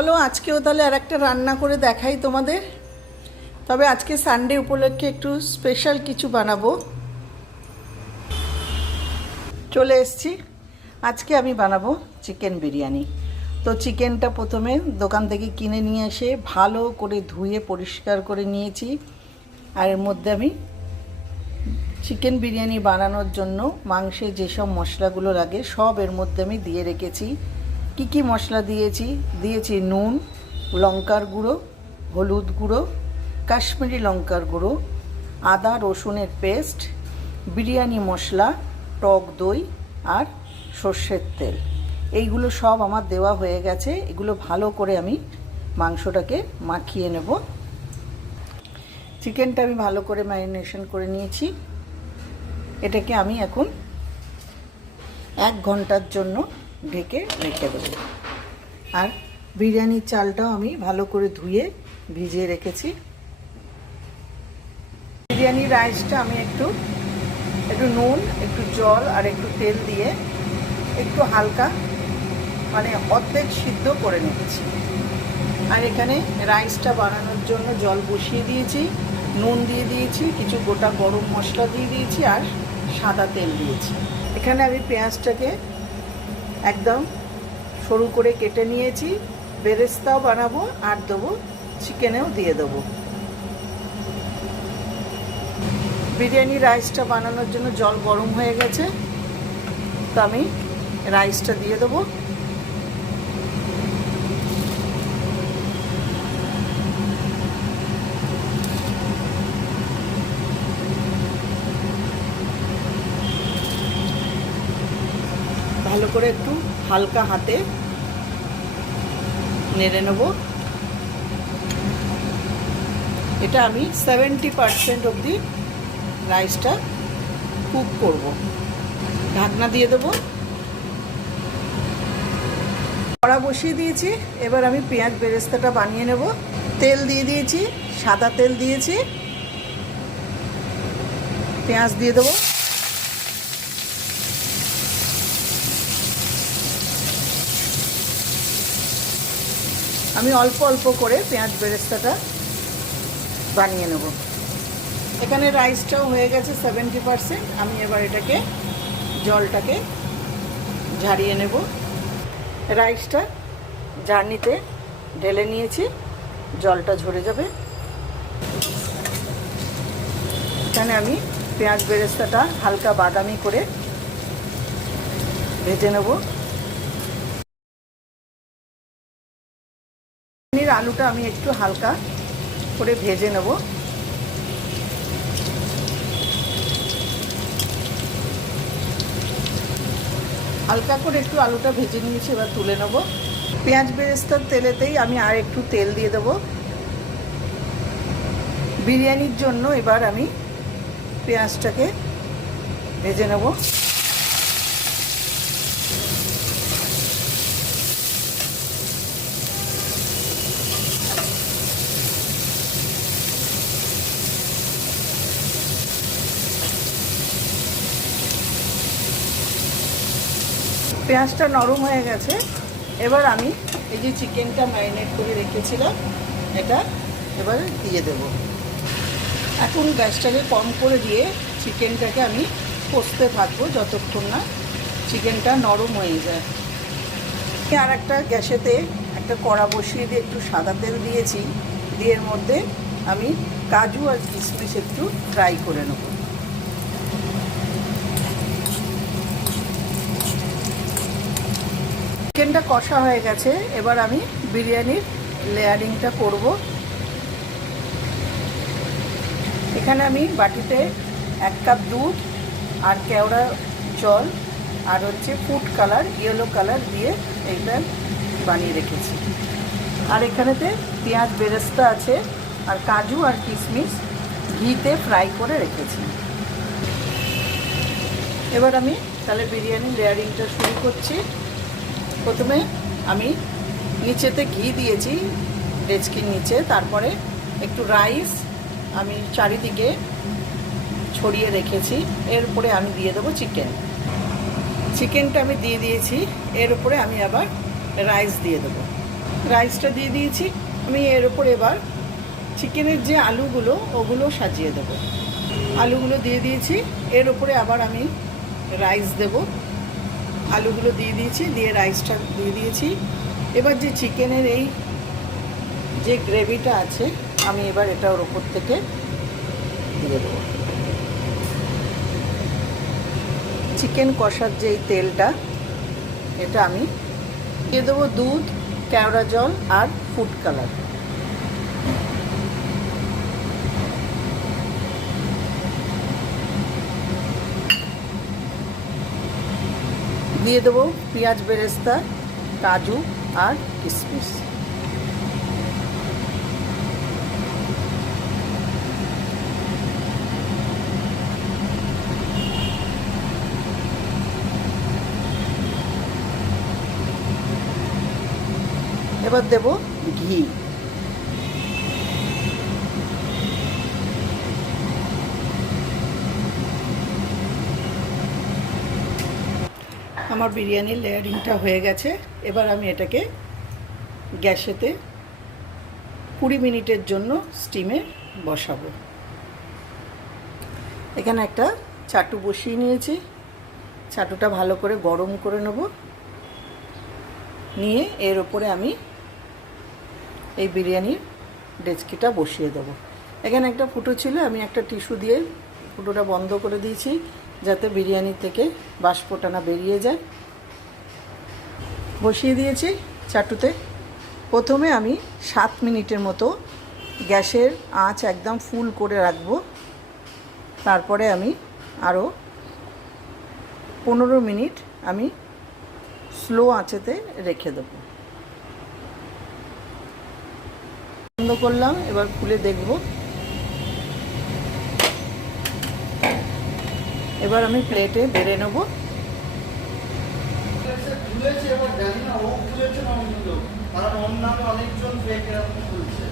চলো আজকেও তাহলে আর একটা রান্না করে দেখাই তোমাদের। তবে আজকে সানডে উপলক্ষে একটু স্পেশাল কিছু বানাবো। চলে এসছি। আজকে আমি বানাবো চিকেন বিরিয়ানি। তো চিকেনটা প্রথমে দোকান থেকে কিনে নিয়ে এসে ভালো করে ধুয়ে, পরিষ্কার করে নিয়েছি। আর এর মধ্যে আমি চিকেন বিরিয়ানি বানানোর জন্য মাংসে যেসব মশলাগুলো লাগে সব এর মধ্যে আমি দিয়ে রেখেছি। কি কি মশলা দিয়েছি? দিয়েছি নুন, লঙ্কার গুঁড়ো, হলুদ গুঁড়ো, কাশ্মীরি লঙ্কার গুঁড়ো, আদা, রসুনের পেস্ট, বিরিয়ানি মশলা, টক দই আর সর্ষের তেল। এইগুলো সব আমার দেওয়া হয়ে গেছে। এগুলো ভালো করে আমি মাংসটাকে মাখিয়ে নেব। চিকেনটা আমি ভালো করে ম্যারিনেশন করে নিয়েছি। এটাকে আমি এখন এক ঘণ্টার জন্য ঢেকে রেখে দেবো। আর বিরিয়ানির চালটাও আমি ভালো করে ধুয়ে ভিজিয়ে রেখেছি। বিরিয়ানি রাইসটা আমি একটু একটু নুন, একটু জল আর একটু তেল দিয়ে একটু হালকা মানে অর্ধেক সিদ্ধ করে নিয়েছি। আর এখানে রাইসটা বানানোর জন্য জল বসিয়ে দিয়েছি, নুন দিয়ে দিয়েছি, কিছু গোটা গরম মশলা দিয়ে দিয়েছি আর সাদা তেল দিয়েছি। এখানে আমি পেঁয়াজটাকে একদম সরু করে কেটে নিয়েছি, বেরেস্তাও বানাবো আর দেবো, চিকেনেও দিয়ে দেবো। বিরিয়ানি রাইসটা বানানোর জন্য জল গরম হয়ে গেছে, তো আমি রাইসটা দিয়ে দেবো। ভালো করে একটু হালকা হাতে নেড়ে নেব। এটা আমি সেভেন্টি পারসেন্ট অবধি রাইসটা কুক করব। ঢাকনা দিয়ে দেবো। কড়া বসিয়ে দিয়েছি, এবার আমি পেঁয়াজ বেরেস্তাটা বানিয়ে নেব। তেল দিয়ে দিয়েছি, সাদা তেল দিয়েছি। পেঁয়াজ দিয়ে দেবো। আমি অল্প অল্প করে পেঁয়াজ বেরেস্তাটা বানিয়ে নেব। এখানে রাইসটাও হয়ে গেছে সেভেন্টি পারসেন্ট আমি এবার এটাকে জলটাকে ঝারিয়ে নেব। রাইসটা জার্নিতে ঢেলে নিয়েছি, জলটা ঝরে যাবে। এখানে আমি পেঁয়াজ বেরেস্তাটা হালকা বাদামি করে ভেজে নেব। পনির আলুটা আমি একটু হালকা করে ভেজে নেব। হালকা করে একটু আলুটা ভেজে নিয়েছি, এবার তুলে নেব। পেঁয়াজ বেরেস্তার তেলেতেই আমি আর একটু তেল দিয়ে দেব। বিরিয়ানির জন্য এবার আমি পেঁয়াজটাকে ভেজে নেব। পেঁয়াজটা নরম হয়ে গেছে। এবার আমি এই যে চিকেনটা ম্যারিনেট করে রেখেছিলাম, এটা এবার দিয়ে দেব। এখন গ্যাসটাকে কম করে দিয়ে চিকেনটাকে আমি কষতে থাকব যতক্ষণ না চিকেনটা নরম হয়ে যায়। আর একটা গ্যাসেতে একটা কড়া বসিয়ে দিয়ে একটু সাদা তেল দিয়েছি, দিয়ে এর মধ্যে আমি কাজু আর কিশমিশ একটু ফ্রাই করে নেব। চিকেনটা কষা হয়ে গেছে, এবার আমি বিরিয়ানির লেয়ারিংটা করব। এখানে আমি বাটিতে এক কাপ দুধ আর কেওড়া জল আর হচ্ছে ফুড কালার, ইয়েলো কালার দিয়ে এইটা বানিয়ে রেখেছি। আর এখানেতে পেঁয়াজ বেরেস্তা আছে আর কাজু আর কিশমিশ ঘিতে ফ্রাই করে রেখেছি। এবার আমি তাহলে বিরিয়ানি লেয়ারিংটা শুরু করছি। প্রথমে আমি নিচেতে ঘি দিয়েছি, ডেচকির নিচে। তারপরে একটু রাইস আমি চারিদিকে ছড়িয়ে রেখেছি। এর উপরে আমি দিয়ে দেবো চিকেন। চিকেনটা আমি দিয়ে দিয়েছি। এর উপরে আমি আবার রাইস দিয়ে দেবো। রাইসটা দিয়ে দিয়েছি। আমি এর ওপর এবার চিকেনের যে আলুগুলো, ওগুলো সাজিয়ে দেবো। আলুগুলো দিয়ে দিয়েছি। এর উপরে আবার আমি রাইস দেব। আলুগুলো দিয়ে দিয়েছি, দিয়ে রাইসটা দিয়ে দিয়েছি। এবার যে চিকেনের এই যে গ্রেভিটা আছে, আমি এবার এটা ওর ওপর থেকে দিয়ে দেবো। চিকেন কষার যে এই তেলটা, এটা আমি দিয়ে দেবো দুধ, কেওড়া জল আর ফুড কালার দিয়ে দেবো পেঁয়াজ বেরেস্তা কাজু আর কিশমিশ এবার দেব ঘি। আমার বিরিয়ানির লেয়ারিংটা হয়ে গেছে। এবার আমি এটাকে গ্যাসেতে কুড়ি মিনিটের জন্য স্টিমে বসাবো। এখানে একটা চাটু বসিয়ে নিয়েছি। চাটুটা ভালো করে গরম করে নেব। নিয়ে এর ওপরে আমি এই বিরিয়ানির ডেচকিটা বসিয়ে দেবো। এখানে একটা ফুটো ছিল, আমি একটা টিস্যু দিয়ে ফুটোটা বন্ধ করে দিয়েছি। যাতে বিরিয়ানি থেকে বাষ্পটা না বেরিয়ে যায়। বসিয়ে দিয়েছি চাটুতে। প্রথমে আমি সাত মিনিটের মতো গ্যাসের আঁচ একদম ফুল করে রাখব। তারপরে আমি আরও পনেরো মিনিট আমি স্লো আঁচেতে রেখে দেবো। বন্ধ করলাম, এবার খুলে দেখব। এবার আমি প্লেটে বেড়ে নেব। খুলেছে এবার জানি না ও না অন্য কারণ অন্যান্য অনেকজন ফেক এরকম খুলছে